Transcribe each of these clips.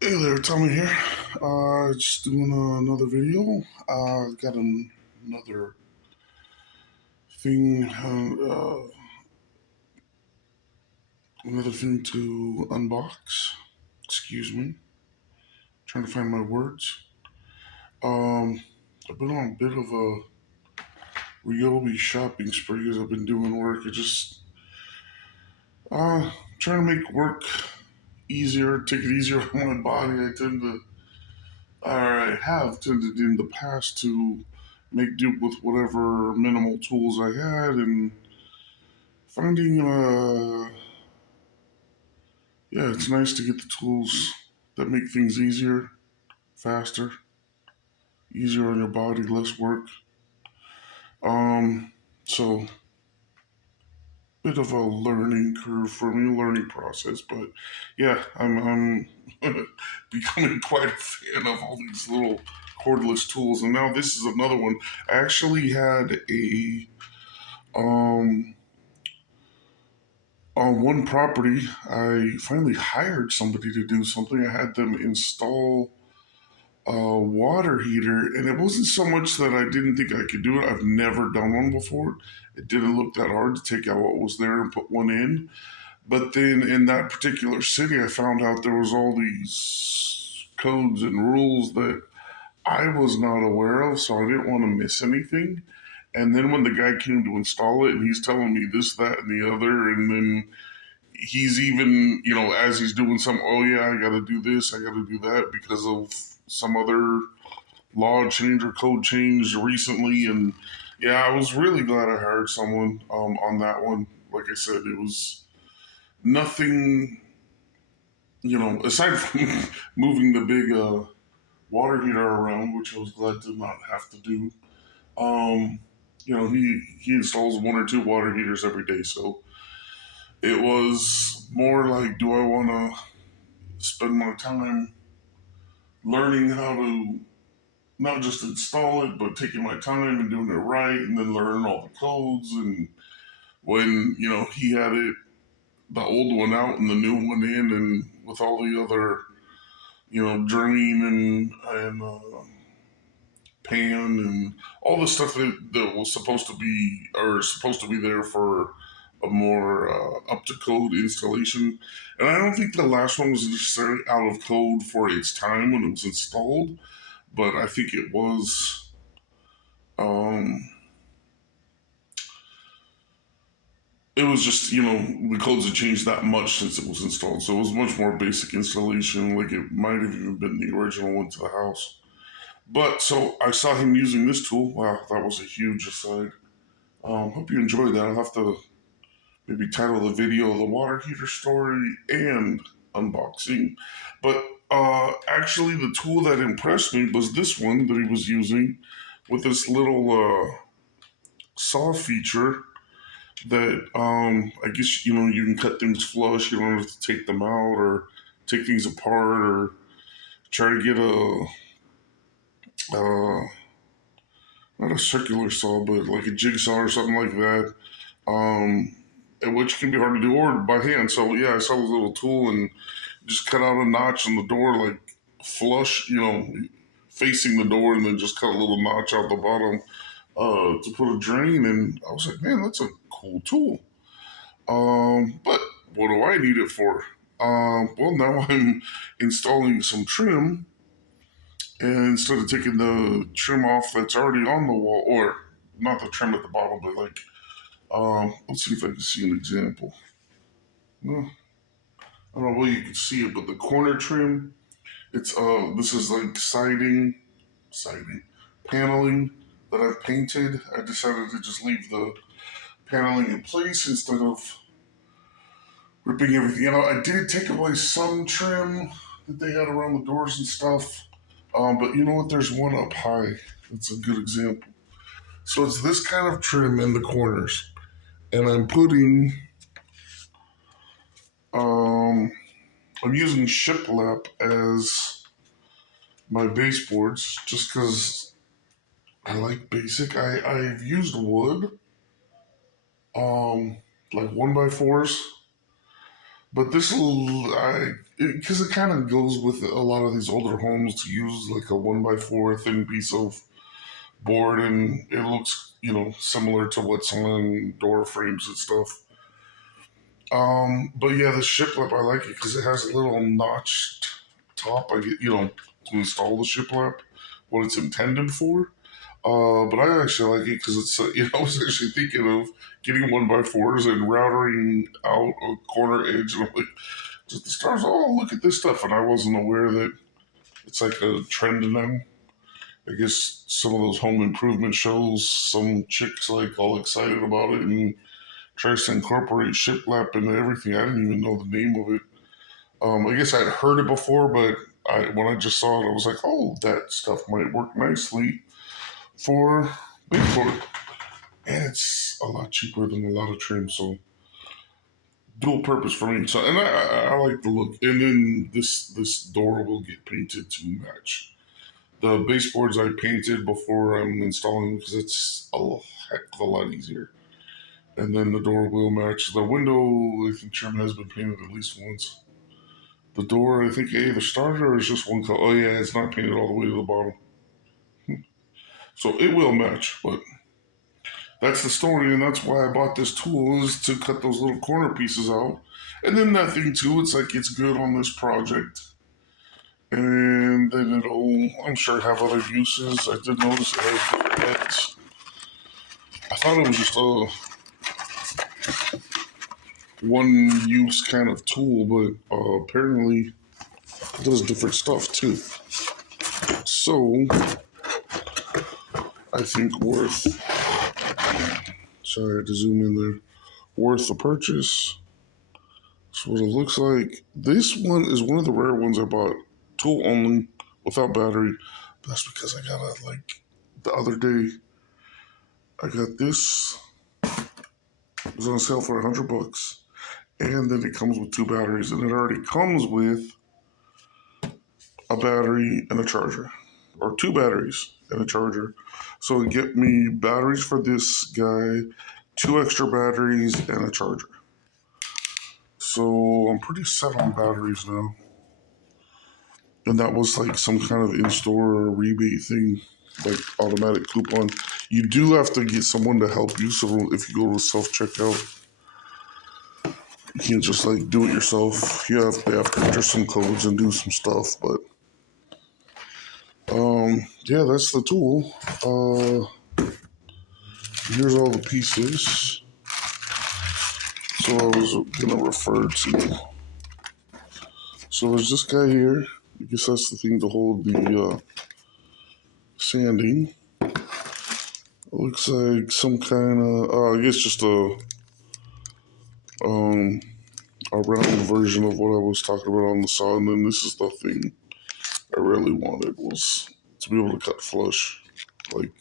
Hey there, Tommy here. Just doing another video. Got another thing, another thing to unbox. Excuse me. Trying to find my words. Um, I've been on a bit of a Ryobi shopping spree as I've been doing work. Trying to make work easier, take it easier on my body. I have tended in the past to make do with whatever minimal tools I had, and finding yeah, it's nice to get the tools that make things easier, faster, easier on your body, less work. Um, so bit of a learning curve for me, learning process, but yeah, I'm becoming quite a fan of all these little cordless tools, and now this is another one. I actually had a um on one property, I finally hired somebody to do something. I had them install a water heater, and it wasn't so much that I didn't think I could do it. I've never done one before. It didn't look that hard to take out what was there and put one in. But then in that particular city, I found out there was all these codes and rules that I was not aware of, so I didn't want to miss anything. And then when the guy came to install it, and he's telling me this, that, and the other, and then he's even, as he's doing some, oh yeah, I got to do this, I got to do that because of some other law change or code change recently. And yeah, I was really glad I hired someone on that one. Like I said, it was nothing, aside from moving the big water heater around, which I was glad to not have to do. Um, he installs one or two water heaters every day, so it was more like, do I want to spend my time learning how to not just install it, but taking my time and doing it right, and then learn all the codes. And when he had it, the old one out and the new one in, and with all the other drain and pan and all the stuff that was supposed to be there for a more up to code installation. And I don't think the last one was necessarily out of code for its time when it was installed, but I think it was. Um, it was just the codes had changed that much since it was installed, so it was much more basic installation. Like it might have even been the original one to the house. But so I saw him using this tool. Wow, that was a huge aside. Hope you enjoyed that. I'll have to maybe title the video "The Water Heater Story" and unboxing. But actually, the tool that impressed me was this one that he was using with this little saw feature that I guess you can cut things flush. You don't have to take them out or take things apart or try to get a not a circular saw, but like a jigsaw or something like that. Um, which can be hard to do or by hand. So yeah, I saw this little tool and just cut out a notch in the door, like flush, facing the door, and then just cut a little notch out the bottom to put a drain. And I was like, man, that's a cool tool. But what do I need it for? Well, now I'm installing some trim, and instead of taking the trim off that's already on the wall, or not the trim at the bottom, but like, let's see if I can see an example. No, I don't know whether you can see it, but the corner trim, it's this is like siding, paneling that I've painted. I decided to just leave the paneling in place instead of ripping everything out. I did take away some trim that they had around the doors and stuff. But you know what? There's one up high. That's a good example. So it's this kind of trim in the corners, and um, I'm using shiplap as my baseboards just because I like basic. I've used wood, um, like 1x4s, But this will, because it kind of goes with a lot of these older homes to use like a 1x4 thin piece of board, and it looks, similar to what's on door frames and stuff. But yeah, the shiplap, I like it because it has a little notched top. I get, to install the shiplap, what it's intended for. But I actually like it because it's, I was actually thinking of getting 1x4s and routering out a corner edge. And I'm like, just the stars, oh, look at this stuff. And I wasn't aware that it's like a trend now. I guess some of those home improvement shows, some chicks like all excited about it and tries to incorporate shiplap into everything. I didn't even know the name of it. I guess I'd heard it before, but when I just saw it, I was like, oh, that stuff might work nicely for Bigfoot. And it's a lot cheaper than a lot of trims, so dual purpose for me. So, and I like the look. And then this door will get painted to match. The baseboards I painted before I'm installing because it's a heck of a lot easier. And then the door will match. The window, I think trim has been painted at least once. The door, I think, the starter is just one color. Oh yeah, it's not painted all the way to the bottom. So it will match, but that's the story, and that's why I bought this tool is to cut those little corner pieces out. And then that thing too, it's like it's good on this project. And then it'll, I'm sure, have other uses. I did notice it has different heads. I thought it was just a one use kind of tool, but apparently it does different stuff too. So I think worth, sorry, I had to zoom in there, worth the purchase. That's what it looks like. This one is one of the rare ones I bought, tool only, without battery. But that's because I got it like the other day. I got this. It was on sale for $100, and then it comes with two batteries, and it already comes with a battery and a charger, or two batteries and a charger. So it get me batteries for this guy, two extra batteries, and a charger. So I'm pretty set on batteries now. And that was like some kind of in-store rebate thing, like automatic coupon. You do have to get someone to help you. So if you go to self-checkout, you can't just like do it yourself. They have to enter some codes and do some stuff. But yeah, that's the tool. Here's all the pieces. So I was gonna refer to. So there's this guy here. I guess that's the thing to hold the sanding. It looks like some kind of, I guess just um, a round version of what I was talking about on the saw. And then this is the thing I really wanted was to be able to cut flush, like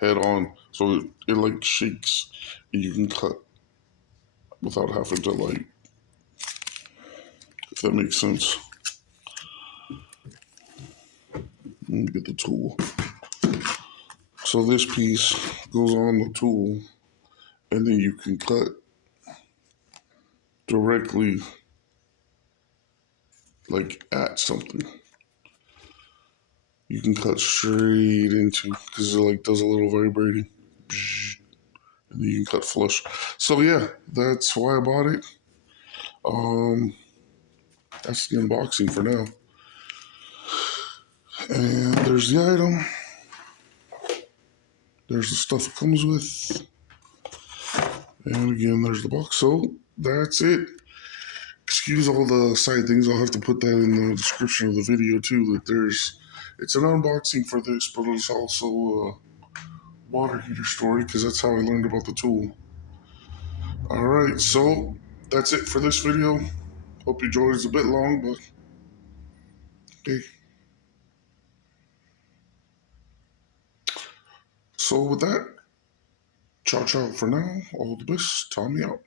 head on. So it like shakes and you can cut without having to like, if that makes sense. Let me get the tool. So this piece goes on the tool and then you can cut directly like at something. You can cut straight into because it like does a little vibrating, and then you can cut flush. So yeah, that's why I bought it. That's the unboxing for now. And there's the item. There's the stuff it comes with, and again there's the box. So that's it. Excuse all the side things. I'll have to put that in the description of the video too. It's an unboxing for this, but it's also a water heater story because that's how I learned about the tool. All right, so that's it for this video. Hope you enjoyed it. It's a bit long, but okay. So with that, ciao ciao for now. All the best. Tommy out.